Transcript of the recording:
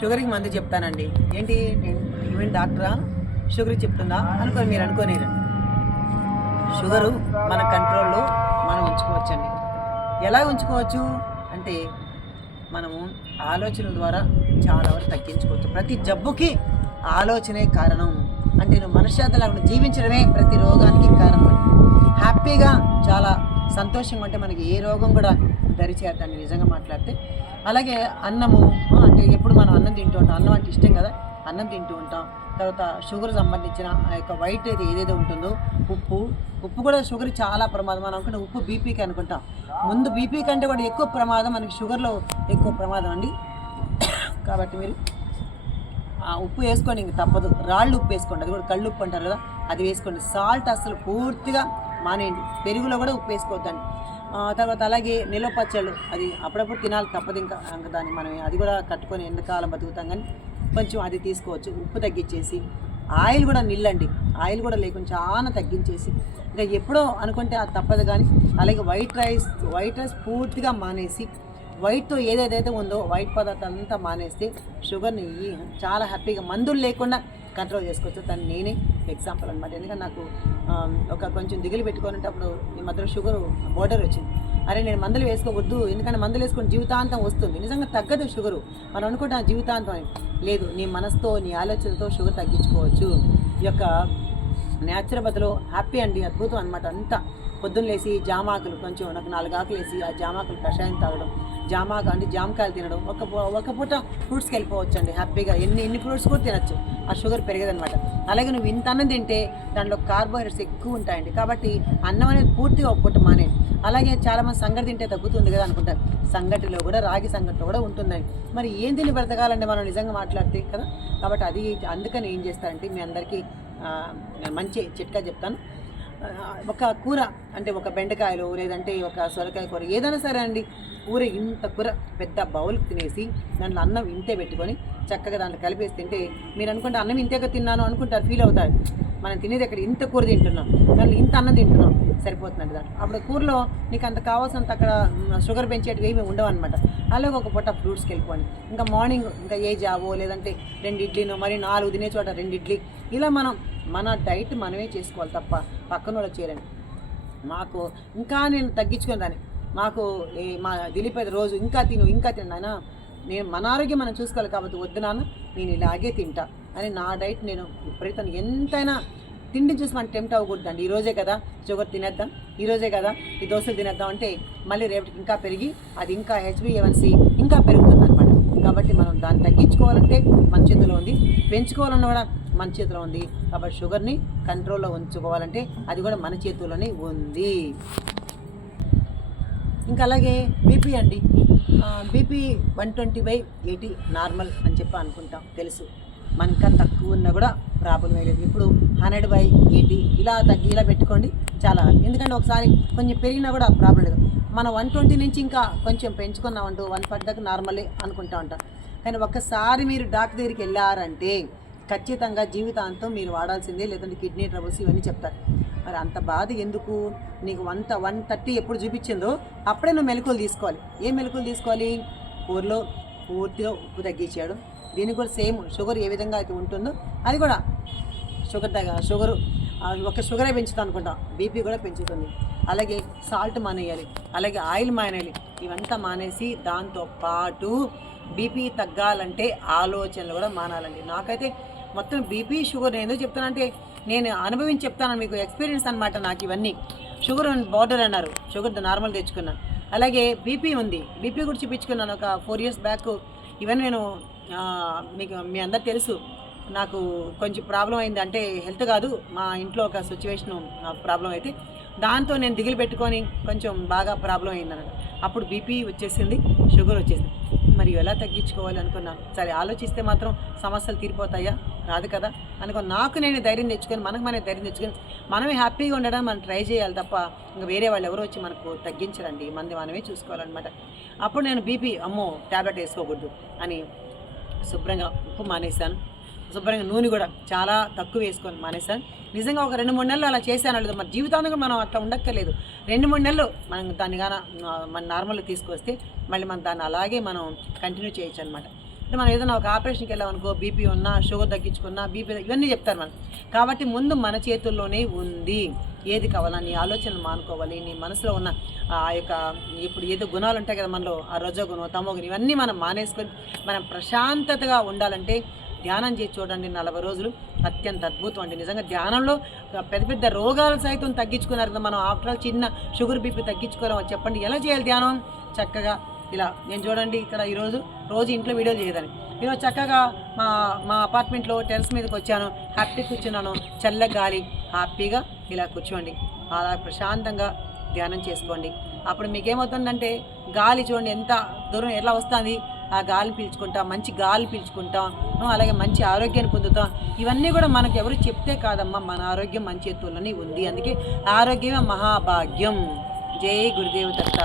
షుగర్కి మందు చెప్తానండి. ఏంటి? నేను ఈవెన్ డాక్టరా? షుగర్ చెప్తుందా? అనుకొని మీరు అనుకోలేరు షుగరు మన కంట్రోల్లో మనం ఉంచుకోవచ్చండి. ఎలా ఉంచుకోవచ్చు? అంటే మనము ఆలోచనల ద్వారా చాలా వరకు తగ్గించుకోవచ్చు. ప్రతి జబ్బుకి ఆలోచనే కారణం. అంటే నువ్వు మనశ్శాంతి లేకుండా జీవించడమే ప్రతి రోగానికి కారణం. హ్యాపీగా చాలా సంతోషంగా ఉంటే మనకి ఏ రోగం కూడా దరిచేద్దండి నిజంగా మాట్లాడితే అలాగే అన్నము అంటే ఎప్పుడు మనం అన్నం తింటూ ఉంటాం. అన్నం అంటే ఇష్టం కదా? అన్నం తింటూ ఉంటాం. తర్వాత షుగర్ సంబంధించిన ఆ యొక్క వైట్ అయితే ఏదైతే ఉంటుందో ఉప్పు. ఉప్పు కూడా షుగర్ చాలా ప్రమాదం. మనం అనుకుంటే ఉప్పు బీపీకి అనుకుంటాం. ముందు బీపీ కంటే కూడా ఎక్కువ ప్రమాదం మనకి షుగర్లో ఎక్కువ ప్రమాదం అండి. కాబట్టి మీరు ఆ ఉప్పు వేసుకోండి. ఇంక తప్పదు. రాళ్ళు ఉప్పు వేసుకోండి. అది కూడా కళ్ళు ఉప్పు అంటారు కదా? అది వేసుకోండి. సాల్ట్ అసలు పూర్తిగా మానేయండి. పెరుగులో కూడా ఉప్పు వేసుకోవద్దండి. తర్వాత అలాగే నిల్వ పచ్చళ్ళు అది అప్పుడప్పుడు తినాలి తప్పదు ఇంకా ఇంకా దాన్ని మనం అది కూడా కట్టుకొని ఎండకాలం బతుకుతాం కానీ కొంచెం అది తీసుకోవచ్చు. ఉప్పు తగ్గించేసి ఆయిల్ కూడా నిల్లండి. ఆయిల్ కూడా లేకుండా చాలా తగ్గించేసి ఇంకా ఎప్పుడో అనుకుంటే అది తప్పదు కానీ అలాగే వైట్ రైస్ వైట్ రైస్ పూర్తిగా మానేసి వైట్తో ఏదేదైతే ఉందో వైట్ పదార్థాలంతా మానేస్తే షుగర్ని చాలా హ్యాపీగా మందులు లేకుండా కంట్రోల్ చేసుకోవచ్చు. దాన్ని నేనే ఎగ్జాంపుల్ అనమాట ఎందుకంటే నాకు ఒక కొంచెం దిగులు పెట్టుకునేటప్పుడు ఈ మధ్యలో షుగర్ బోర్డర్ వచ్చింది. అరే నేను మందులు వేసుకోవద్దు. ఎందుకంటే మందులు వేసుకుని జీవితాంతం వస్తుంది. నిజంగా తగ్గదు షుగరు. మనం అనుకుంటాం జీవితాంతం అని. లేదు నీ మనసుతో నీ ఆలోచనతో షుగర్ తగ్గించుకోవచ్చు. ఈ యొక్క నేచురల్ బదులు హ్యాపీ అండి అద్భుతం అనమాట అంతా. పొద్దున్న లేసి జామాకులు కొంచెం నాకు నాలుగు ఆకులు వేసి ఆ జామాకులు కషాయం తాగడం. జామా అంటే జామకాయలు తినడం. ఒక ఒక పూట ఫ్రూట్స్కి వెళ్ళిపోవచ్చు అండి హ్యాపీగా ఎన్ని ఎన్ని ఫ్రూట్స్ కూడా తినచ్చు. ఆ షుగర్ పెరగదనమాట అలాగే నువ్వు ఇంత అన్నం తింటే దాంట్లో కార్బోహైడ్రేట్స్ ఎక్కువ ఉంటాయండి. కాబట్టి అన్నం అనేది పూర్తిగా ఒక పూట మానేయండి అలాగే చాలామంది సంగటి తింటే తగ్గుతుంది కదా అనుకుంటారు. సంగటిలో కూడా రాగి సంగటిలో కూడా ఉంటుందండి. మరి ఏం తిని బ్రతకాలండి మనం నిజంగా మాట్లాడితే కదా? కాబట్టి అది అందుకని ఏం చేస్తారంటే మీ అందరికీ మంచి చిట్కా చెప్తాను. ఒక కూర అంటే ఒక బెండకాయలు లేదంటే ఒక సొరకాయ కూర ఏదైనా సరే అండి. కూర ఇంత కూర పెద్ద బౌల్ తినేసి దాంట్లో అన్నం ఇంతే పెట్టుకొని చక్కగా దాంట్లో కలిపేసి తింటే మీరు అనుకుంటే అన్నం ఇంతేగా తిన్నాను అనుకుంటారు ఫీల్ అవుతారు. మనం తినేది అక్కడ ఇంత కూర తింటున్నాం దాంట్లో ఇంత అన్నం తింటున్నాం సరిపోతుందండి దాంట్లో. అప్పుడు కూరలో నీకు అంత కావాల్సినంత అక్కడ షుగర్ పెంచేటివి ఏమి ఉండవు అనమాట అలాగే ఒక పూట ఫ్రూట్స్కి వెళ్ళిపోండి. ఇంకా మార్నింగ్ ఇంకా ఏ జావో లేదంటే రెండు ఇడ్లీనో మరి నాలుగు తినే చోట రెండు ఇడ్లీ. ఇలా మనం మన డైట్ మనమే చేసుకోవాలి తప్ప పక్కన వాళ్ళు చేరండి మాకు ఇంకా నేను తగ్గించుకుని దాన్ని మాకు మా దిలీప్ అయితే రోజు ఇంకా తిను ఇంకా తిను నాయన. నేను మన ఆరోగ్యం మనం చూసుకోవాలి కాబట్టి వద్దు నాన్న నేను ఇలాగే తింటా అని నా డైట్ నేను విపరీతం ఎంతైనా తిండి చూసి మనం టెంప్ట్ అవ్వకూడదండి. ఈరోజే కదా షుగర్ తినేద్దాం ఈరోజే కదా ఈ దోశలు తినేద్దాం అంటే మళ్ళీ రేపటికి ఇంకా పెరిగి అది ఇంకా హెచ్బిఎవన్సి ఇంకా పెరుగుతుంది అనమాట కాబట్టి మనం దాన్ని తగ్గించుకోవాలంటే మన చేతిలో ఉంది పెంచుకోవాలన్నా కూడా మన చేతిలో ఉంది. కాబట్టి షుగర్ని కంట్రోల్లో ఉంచుకోవాలంటే అది కూడా మన చేతుల్లోనే ఉంది. ఇంకా అలాగే బీపీ అండి. BP one twenty by eighty normal అని చెప్పి అనుకుంటాం తెలుసు. మనకా తక్కువ ఉన్నా కూడా ప్రాబ్లం లేదు. ఇప్పుడు హండ్రెడ్ బై ఎయిటీ ఇలా తగ్గి ఇలా పెట్టుకోండి చాలా ఎందుకంటే ఒకసారి కొంచెం పెరిగినా కూడా ప్రాబ్లం లేదు. మనం వన్ ట్వంటీ నుంచి ఇంకా కొంచెం పెంచుకున్నామంటూ వన్ ఫార్టీ దాకా నార్మలే అనుకుంటా ఉంటాం. కానీ ఒక్కసారి మీరు డాక్టర్ దగ్గరికి వెళ్ళారంటే ఖచ్చితంగా జీవితాంతం మీరు వాడాల్సిందే లేదంటే కిడ్నీ ట్రబుల్స్ ఇవన్నీ చెప్తారు. మరి అంత బాధ ఎందుకు? నీకు వన్ వన్ థర్టీ ఎప్పుడు చూపించిందో అప్పుడే నువ్వు మెలకువలు తీసుకోవాలి. ఏ మెలకులు తీసుకోవాలి? కూరలో పూర్తిగా ఉప్పు తగ్గించాడు. దీనికి కూడా సేమ్ షుగర్ ఏ విధంగా అయితే ఉంటుందో అది కూడా షుగర్ తగ్గ షుగరు ఒక షుగరే పెంచుతాం అనుకుంటాం. బీపీ కూడా పెంచుతుంది. అలాగే సాల్ట్ మానేయాలి. అలాగే ఆయిల్ మానేయాలి. ఇవంతా మానేసి దాంతో పాటు బీపీ తగ్గాలంటే ఆలోచనలు కూడా మానాలండి. నాకైతే మొత్తం బీపీ షుగర్ ఏందో చెప్తానంటే నేను అనుభవించి చెప్తాను మీకు ఎక్స్పీరియన్స్ అనమాట నాకు ఇవన్నీ. షుగర్ బార్డర్ అన్నారు. షుగర్ నార్మల్ తెచ్చుకున్నాను అలాగే బీపీ ఉంది. బీపీ కూడా చూపించుకున్నాను ఒక ఫోర్ ఇయర్స్ బ్యాక్ ఇవన్నీ నేను మీకు మీ అందరు తెలుసు. నాకు కొంచెం ప్రాబ్లం అయింది అంటే హెల్త్ కాదు. మా ఇంట్లో ఒక సిచ్యువేషన్ ప్రాబ్లం అయితే. దాంతో నేను దిగులు పెట్టుకొని కొంచెం బాగా ప్రాబ్లం అయింది అప్పుడు బీపీ వచ్చేసింది. షుగర్ వచ్చేసింది. మరి ఎలా తగ్గించుకోవాలి అనుకున్నాను. సరే ఆలోచిస్తే మాత్రం సమస్యలు తీరిపోతాయా? రాదు కదా? అనుకో నాకు నేను ధైర్యం తెచ్చుకొని మనకు మనకి ధైర్యం తెచ్చుకొని మనమే హ్యాపీగా ఉండడం మనం ట్రై చేయాలి తప్ప ఇంకా వేరే వాళ్ళు ఎవరు వచ్చి మనకు తగ్గించరండి. మంది మనమే చూసుకోవాలన్నమాట. అప్పుడు నేను బీపీ అమ్మో ట్యాబ్లెట్ వేసుకోకూడదు అని శుభ్రంగా ఉప్పు మానేశాను. శుభ్రంగా నూనె కూడా చాలా తక్కువ వేసుకొని మానేసాను నిజంగా ఒక రెండు మూడు నెలలు అలా చేశాను లేదు మన జీవితాంతం మనం అట్లా ఉండక్కర్లేదు. రెండు మూడు నెలలు మనం దాన్ని గాన మన నార్మల్గా తీసుకొస్తే మళ్ళీ మనం దాన్ని అలాగే మనం కంటిన్యూ చేయొచ్చు అనమాట అంటే మనం ఏదైనా ఒక ఆపరేషన్కి వెళ్ళామనుకో బీపీ ఉన్నా షుగర్ తగ్గించుకున్నా బీపీ ఇవన్నీ చెప్తారు మనం. కాబట్టి ముందు మన చేతుల్లోనే ఉంది. ఏది కావాలా నీ ఆలోచనలు మానుకోవాలి నీ మనసులో ఉన్న ఆ యొక్క ఇప్పుడు ఏదో గుణాలు ఉంటాయి కదా మనలో ఆ రజోగుణం తమోగుణం ఇవన్నీ మనం మానేసుకొని మనం ప్రశాంతతగా ఉండాలంటే ధ్యానం చేసి చూడండి నలభై రోజులు అత్యంత అద్భుతం అండి. నిజంగా ధ్యానంలో పెద్ద పెద్ద రోగాలు సైతం తగ్గించుకున్నారు కదా మనం ఆఫ్టర్ ఆల్ చిన్న షుగర్ బీపీ తగ్గించుకోవడం చెప్పండి. ఎలా చేయాలి ధ్యానం? చక్కగా ఇలా నేను చూడండి ఇక్కడ ఈరోజు రోజు ఇంట్లో వీడియో చేయదని ఈరోజు చక్కగా మా మా అపార్ట్మెంట్లో టెరెస్ మీదకి వచ్చాను హ్యాపీ కూర్చున్నాను చల్ల గాలి హ్యాపీగా ఇలా కూర్చోండి. అలా ప్రశాంతంగా ధ్యానం చేసుకోండి. అప్పుడు మీకేమవుతుందంటే గాలి చూడండి ఎంత దూరం ఎలా వస్తుంది? ఆ గాలి పీల్చుకుంటాం మంచి గాలి పీల్చుకుంటాం అలాగే మంచి ఆరోగ్యాన్ని పొందుతాం. ఇవన్నీ కూడా మనకు ఎవరు చెప్తే కాదమ్మా మన ఆరోగ్యం మన చేతుల్లోనే ఉంది. అందుకే ఆరోగ్యమే మహాభాగ్యం. జై గురుదేవ దత్త